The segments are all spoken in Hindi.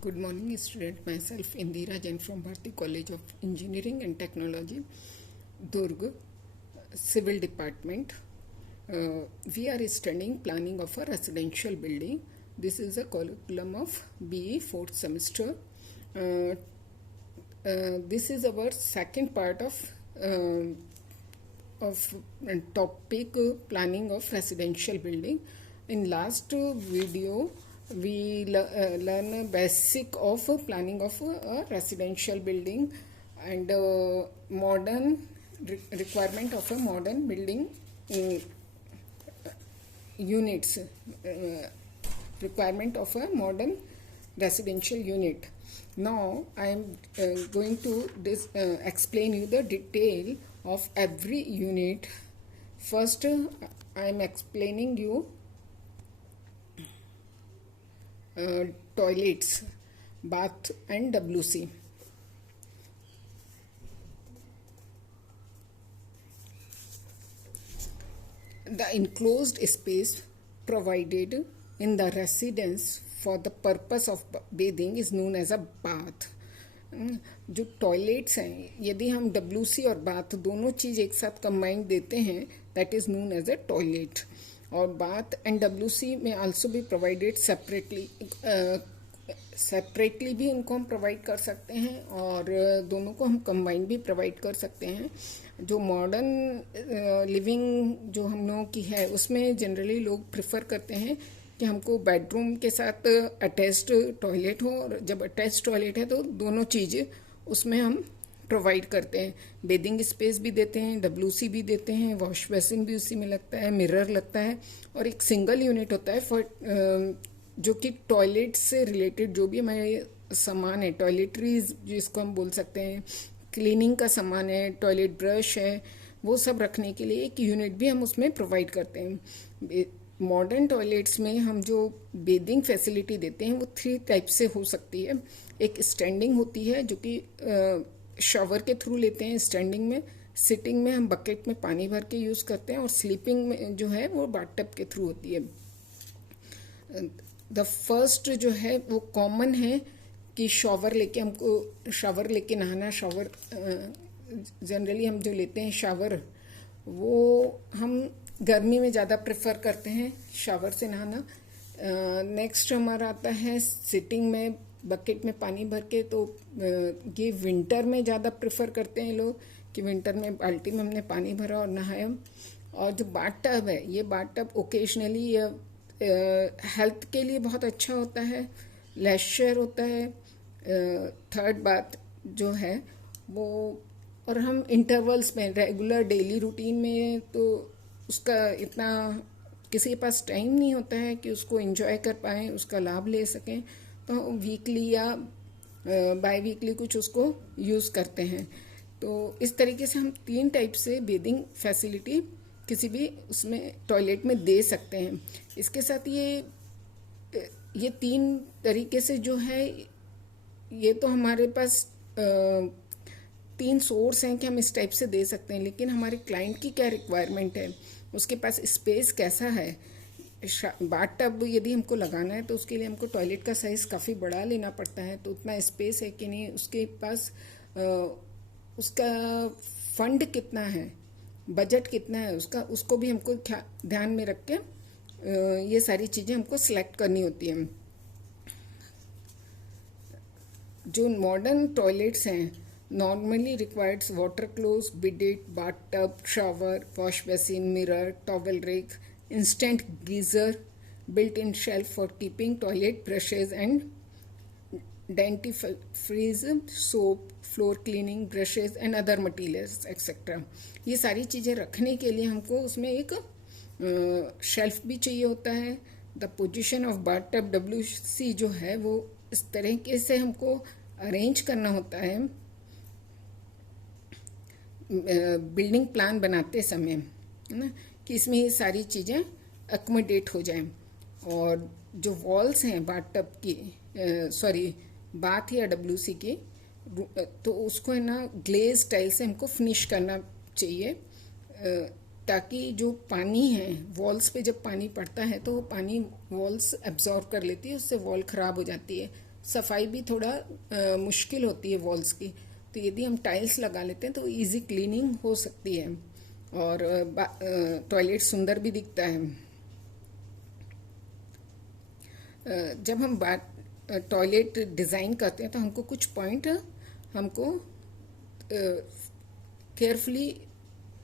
Good morning, student. Myself Indira Jain from Bharati College of Engineering and Technology, Durg, Civil Department. We are studying planning of a residential building. This is a curriculum of BE 4th semester. This is our second part of topic planning of residential building. In last video we learn a basic of planning of a residential building and modern requirement of a modern building units, requirement of a modern residential unit. Now I am going to explain you the detail of every unit. First I am explaining you toilets, bath and WC. The enclosed space provided in the residence for the purpose of bathing is known as a bath. जो टॉयलेट्स हैं, यदि हम WC और बाथ दोनों चीज़ एक साथ कंबाइंड देते हैं, that is known as a toilet. और बाथ एंड WC में आल्सो भी प्रोवाइडेड सेपरेटली भी इनको हम प्रोवाइड कर सकते हैं और दोनों को हम कंबाइन भी प्रोवाइड कर सकते हैं. जो मॉडर्न लिविंग जो हम लोगों की है उसमें जनरली लोग प्रेफर करते हैं कि हमको बेडरूम के साथ अटैच्ड टॉयलेट हो, और जब अटैच्ड टॉयलेट है तो दोनों चीज़ उसमें हम प्रोवाइड करते हैं. बेदिंग स्पेस भी देते हैं, WC भी देते हैं, वॉश बेसिन भी उसी में लगता है, मिरर लगता है, और एक सिंगल यूनिट होता है फॉर जो कि टॉयलेट से रिलेटेड जो भी हमारे सामान है, टॉयलेटरीज जिसको हम बोल सकते हैं, क्लीनिंग का सामान है, टॉयलेट ब्रश है, वो सब रखने के लिए एक यूनिट भी हम उसमें प्रोवाइड करते हैं. मॉडर्न टॉयलेट्स में हम जो बेदिंग फैसिलिटी देते हैं वो 3 टाइप से हो सकती है. एक स्टैंडिंग होती है जो कि शावर के थ्रू लेते हैं स्टैंडिंग में. सिटिंग में हम बकेट में पानी भर के यूज़ करते हैं, और स्लीपिंग में जो है वो बाथटब के थ्रू होती है. द फर्स्ट जो है वो कॉमन है कि शावर लेके नहाना. शावर जनरली हम जो लेते हैं शावर, वो हम गर्मी में ज़्यादा प्रेफर करते हैं शावर से नहाना. नेक्स्ट हमारा आता है सिटिंग में बकेट में पानी भर के. तो ये विंटर में ज़्यादा प्रेफर करते हैं लोग कि विंटर में बाल्टी में हमने पानी भरा और नहाया. और जो बाथटब है, ये बाथटब ओकेजनली हेल्थ के लिए बहुत अच्छा होता है, लेशर होता है. थर्ड बात जो है वो, और हम इंटरवल्स में रेगुलर डेली रूटीन में तो उसका इतना किसी के पास टाइम नहीं होता है कि उसको एंजॉय कर पाएँ, उसका लाभ ले सकें, तो वीकली या बाय वीकली कुछ उसको यूज़ करते हैं. तो इस तरीके से हम 3 टाइप से बेदिंग फैसिलिटी किसी भी उसमें टॉयलेट में दे सकते हैं. इसके साथ ये 3 तरीके से जो है, ये तो हमारे पास 3 सोर्स हैं कि हम इस टाइप से दे सकते हैं. लेकिन हमारे क्लाइंट की क्या रिक्वायरमेंट है, उसके पास स्पेस कैसा है. बाथटब यदि हमको लगाना है तो उसके लिए हमको टॉयलेट का साइज़ काफ़ी बड़ा लेना पड़ता है. तो उतना स्पेस है कि नहीं, उसके पास उसका फंड कितना है, बजट कितना है उसको भी हमको ध्यान में रख के ये सारी चीज़ें हमको सिलेक्ट करनी होती हैं. जो मॉडर्न टॉयलेट्स हैं, normally requires water closet, bidet, bathtub, shower, wash basin, mirror, towel rack, instant geyser, built in shelf for keeping toilet brushes and dentifrice, soap, floor cleaning brushes and other materials etc. ये सारी चीज़ें रखने के लिए हमको उसमें एक शेल्फ भी चाहिए होता है. The position of bathtub WC जो है वो इस तरीके से हमको अरेंज करना होता है बिल्डिंग प्लान बनाते समय, है ना, कि इसमें ये सारी चीज़ें अकोमोडेट हो जाएं. और जो वॉल्स हैं बाथटब की, बाथ या WC की, तो उसको है ना ग्लेज टाइल से हमको फिनिश करना चाहिए, ताकि जो पानी है वॉल्स पे जब पानी पड़ता है तो वो पानी वॉल्स एब्जॉर्ब कर लेती है, उससे वॉल ख़राब हो जाती है. सफाई भी थोड़ा मुश्किल होती है वॉल्स की। तो यदि हम टाइल्स लगा लेते हैं तो इजी क्लीनिंग हो सकती है और टॉयलेट सुंदर भी दिखता है। जब हम बात टॉयलेट डिज़ाइन करते हैं तो हमको कुछ पॉइंट हमको केयरफुली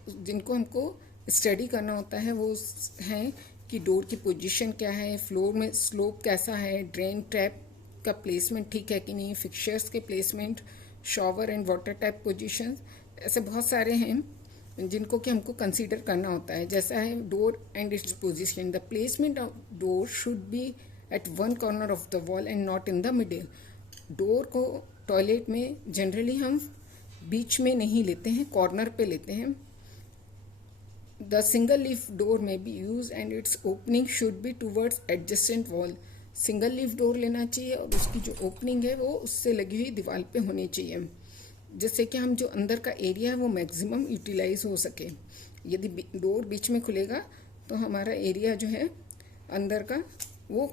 जिनको हमको स्टडी करना होता है वो हैं कि डोर की पोजीशन क्या है, फ्लोर में स्लोप कैसा है, ड्रेन टैप का प्लेसमेंट ठीक है कि नहीं, फिक्सचर्स के placement, shower and water tap position, ऐसे बहुत सारे हैं जिनको कि हमको कंसीडर करना होता है। जैसा है door and its position, the placement of door should be at one corner of the wall and not in the middle. Door को टॉयलेट में जनरली हम बीच में नहीं लेते हैं, कॉर्नर पे लेते हैं। द सिंगल लीफ डोर में B use and it's opening should be towards adjacent wall. Single leaf door लेना चाहिए और उसकी जो ओपनिंग है वो उससे लगी हुई दीवार पे होनी चाहिए, जिससे कि हम जो अंदर का एरिया है वो मैक्सिमम यूटिलाइज हो सके। यदि डोर बीच में खुलेगा तो हमारा एरिया जो है अंदर का वो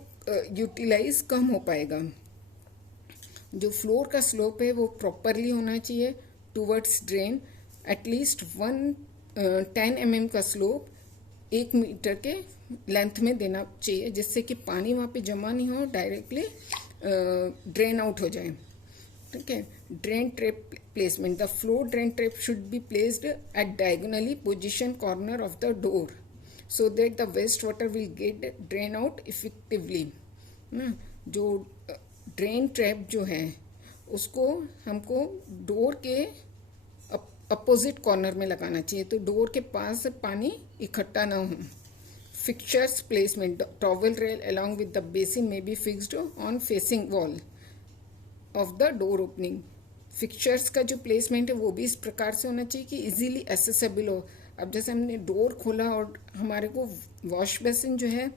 यूटिलाइज कम हो पाएगा। जो फ्लोर का स्लोप है वो प्रॉपरली होना चाहिए टूवर्ड्स ड्रेन। एटलीस्ट 10 mm का स्लोप 1 मीटर के लेंथ में देना चाहिए, जिससे कि पानी वहाँ पे जमा नहीं हो, डायरेक्टली ड्रेन आउट हो जाए। ठीक है। Drain trap placement, the floor drain trap should be placed at diagonally position corner of the door so that the waste water will get drain out effectively. ना जो ड्रेन ट्रैप जो है उसको हमको डोर के अपोजिट कॉर्नर में लगाना चाहिए, तो डोर के पास पानी इकट्ठा ना हो। Fixtures placement, towel rail along with the basin may be fixed on facing wall of the door opening. Fixtures का जो प्लेसमेंट है वो भी इस प्रकार से होना चाहिए कि इजीली एसेसिबल हो। अब जैसे हमने डोर खोला और हमारे को वॉश बेसिन जो है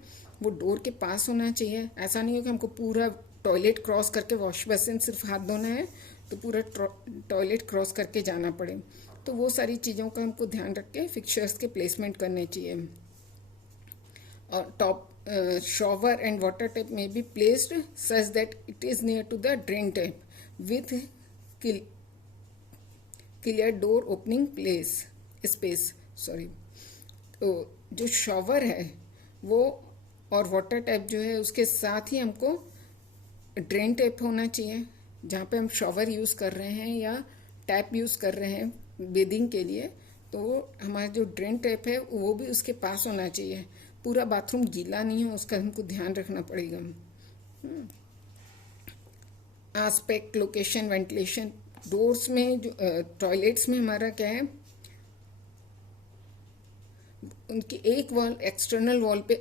वो डोर के पास होना चाहिए। ऐसा नहीं हो कि हमको पूरा टॉयलेट क्रॉस करके वॉश बेसिन सिर्फ हाथ धोना है तो पूरा टॉयलेट क्रॉस करके जाना पड़े। तो वो सारी चीज़ों का हमको ध्यान रख के फिक्सचर्स के प्लेसमेंट करने चाहिए। और top shower and water tap may be placed such that it is near to the drain tap with clear door opening space. तो जो शॉवर है वो और वाटर टैप जो है उसके साथ ही हमको ड्रेन टैप होना चाहिए। जहाँ पे हम शॉवर यूज़ कर रहे हैं या टैप यूज़ कर रहे हैं बेदिंग के लिए, तो हमारा जो ड्रेन टैप है वो भी उसके पास होना चाहिए। पूरा बाथरूम गीला नहीं हो उसका हमको ध्यान रखना पड़ेगा। आस्पेक्ट, लोकेशन, वेंटिलेशन, डोर्स में जो टॉयलेट्स में हमारा क्या है, उनकी एक वॉल एक्सटर्नल वॉल पे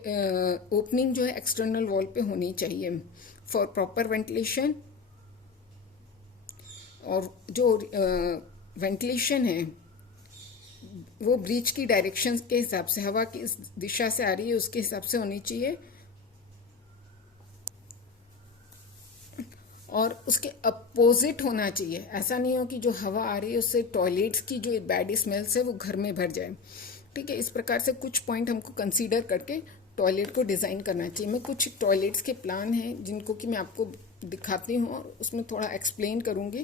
ओपनिंग जो है एक्सटर्नल वॉल पे होनी चाहिए फॉर प्रॉपर वेंटिलेशन। और जो वेंटिलेशन है वो ब्रीच की डायरेक्शन के हिसाब से, हवा की इस दिशा से आ रही है उसके हिसाब से होनी चाहिए और उसके अपोजिट होना चाहिए। ऐसा नहीं हो कि जो हवा आ रही है उससे टॉयलेट्स की जो बैड स्मेल्स है वो घर में भर जाए। ठीक है। इस प्रकार से कुछ पॉइंट हमको कंसीडर करके टॉयलेट को डिज़ाइन करना चाहिए। मैं कुछ टॉयलेट्स के प्लान हैं जिनको कि मैं आपको दिखाती हूँ और उसमें थोड़ा एक्सप्लेन करूँगी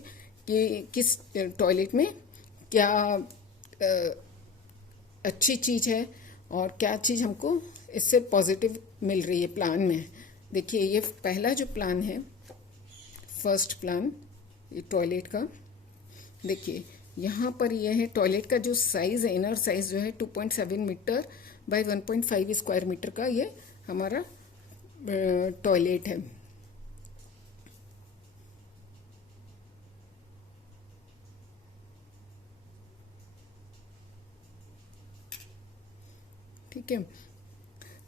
कि किस टॉयलेट में क्या अच्छी चीज़ है और क्या चीज़ हमको इससे पॉजिटिव मिल रही है प्लान में। देखिए ये पहला जो प्लान है, फर्स्ट प्लान ये टॉयलेट का, देखिए यहाँ पर ये है टॉयलेट का जो साइज़ है, इनर साइज़ जो है 2.7 मीटर बाय 1.5 स्क्वायर मीटर का ये हमारा टॉयलेट है। ठीक है।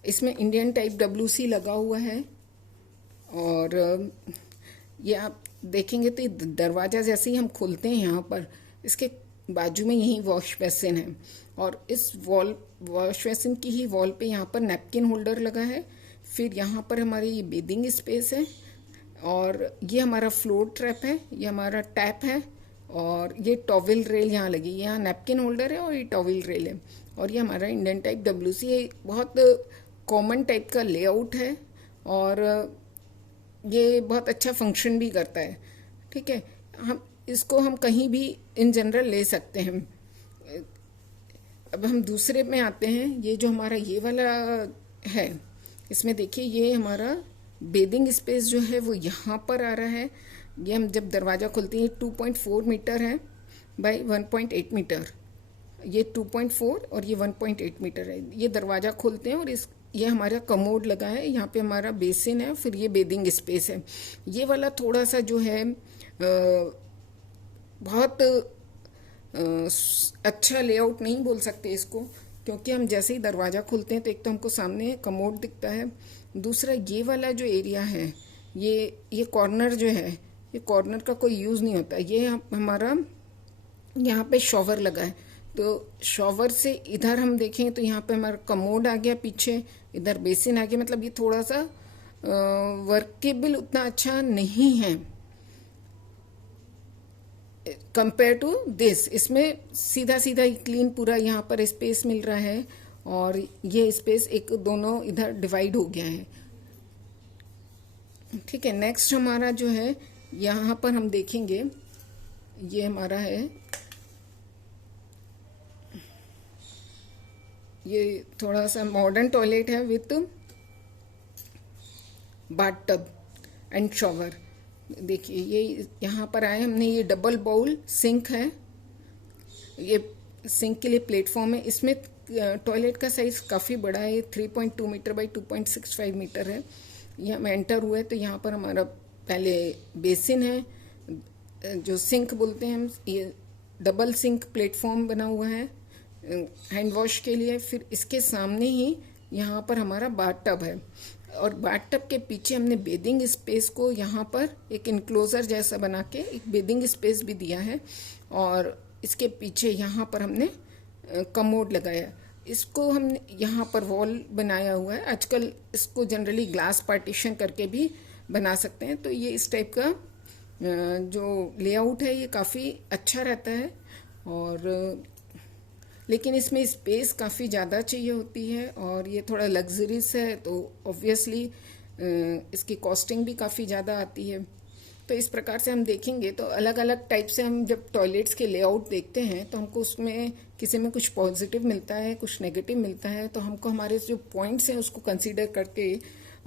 इसमें इंडियन टाइप WC लगा हुआ है और ये आप देखेंगे तो दरवाज़ा जैसे ही हम खोलते हैं यहाँ पर इसके बाजू में यही वॉश बेसिन है और इस वॉश बेसिन की ही वॉल पे यहाँ पर नैपकिन होल्डर लगा है। फिर यहाँ पर हमारी ये बेदिंग स्पेस है और ये हमारा फ्लोर ट्रैप है, ये हमारा टैप है और ये टॉवल रेल यहाँ लगी, यहाँ नैपकिन होल्डर है और ये टॉवल रेल है और ये हमारा इंडियन टाइप WC है। बहुत कॉमन टाइप का लेआउट है और ये बहुत अच्छा फंक्शन भी करता है। ठीक है, हम कहीं भी इन जनरल ले सकते हैं। अब हम दूसरे में आते हैं। ये जो हमारा ये वाला है, इसमें देखिए ये हमारा बेदिंग स्पेस जो है वो यहाँ पर आ रहा है। ये हम जब दरवाज़ा खोलते हैं 2.4 मीटर है बाई 1.8 मीटर। ये 2.4 और ये 1.8 मीटर है। ये दरवाज़ा खोलते हैं और ये हमारा कमोड लगा है, यहाँ पे हमारा बेसिन है, फिर ये बेदिंग स्पेस है। ये वाला थोड़ा सा जो है बहुत अच्छा लेआउट नहीं बोल सकते इसको, क्योंकि हम जैसे ही दरवाज़ा खोलते हैं तो एक तो हमको सामने कमोड दिखता है, दूसरा ये वाला जो एरिया है, ये कॉर्नर जो है, ये कॉर्नर का कोई यूज़ नहीं होता। ये हमारा यहाँ पे शॉवर लगा है, तो शॉवर से इधर हम देखें तो यहाँ पे हमारा कमोड आ गया पीछे, इधर बेसिन आ गया। मतलब ये थोड़ा सा वर्केबल उतना अच्छा नहीं है कंपेयर टू दिस। इसमें सीधा सीधा क्लीन पूरा यहाँ पर स्पेस मिल रहा है और ये स्पेस एक दोनों इधर डिवाइड हो गया है। ठीक है, नेक्स्ट हमारा जो है यहाँ पर हम देखेंगे, ये हमारा है, ये थोड़ा सा मॉडर्न टॉयलेट है विथ बाथटब एंड शॉवर। देखिए ये यहाँ पर आए हमने, ये डबल बाउल सिंक है, ये सिंक के लिए प्लेटफॉर्म है। इसमें टॉयलेट का साइज़ काफ़ी बड़ा है, 3.2 मीटर बाई 2.65 मीटर है। ये हम एंटर हुए तो यहाँ पर हमारा पहले बेसिन है, जो सिंक बोलते हैं हम, ये डबल सिंक प्लेटफॉर्म बना हुआ है हैंड वॉश के लिए। फिर इसके सामने ही यहाँ पर हमारा बाथटब है और बाथटब के पीछे हमने बेदिंग स्पेस को यहाँ पर एक इनक्लोजर जैसा बना के एक बेदिंग स्पेस भी दिया है और इसके पीछे यहाँ पर हमने कमोड लगाया। इसको हमने यहाँ पर वॉल बनाया हुआ है। आजकल इसको जनरली ग्लास पार्टीशन करके भी बना सकते हैं। तो ये इस टाइप का जो लेआउट है ये काफ़ी अच्छा रहता है, और लेकिन इसमें स्पेस काफ़ी ज़्यादा चाहिए होती है और ये थोड़ा लग्जरीज है, तो ऑब्वियसली इसकी कॉस्टिंग भी काफ़ी ज़्यादा आती है। तो इस प्रकार से हम देखेंगे तो अलग अलग टाइप से हम जब टॉयलेट्स के लेआउट देखते हैं तो हमको उसमें किसी में कुछ पॉजिटिव मिलता है, कुछ नेगेटिव मिलता है। तो हमको हमारे जो पॉइंट्स हैं उसको कंसीडर करके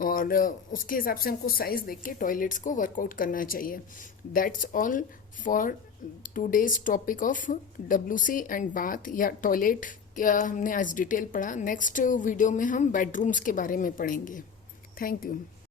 और उसके हिसाब से हमको साइज़ देख के टॉयलेट्स को वर्कआउट करना चाहिए। That's all for today's topic of WC and bath या टॉयलेट का हमने आज डिटेल पढ़ा। नेक्स्ट वीडियो में हम बेडरूम्स के बारे में पढ़ेंगे। Thank you.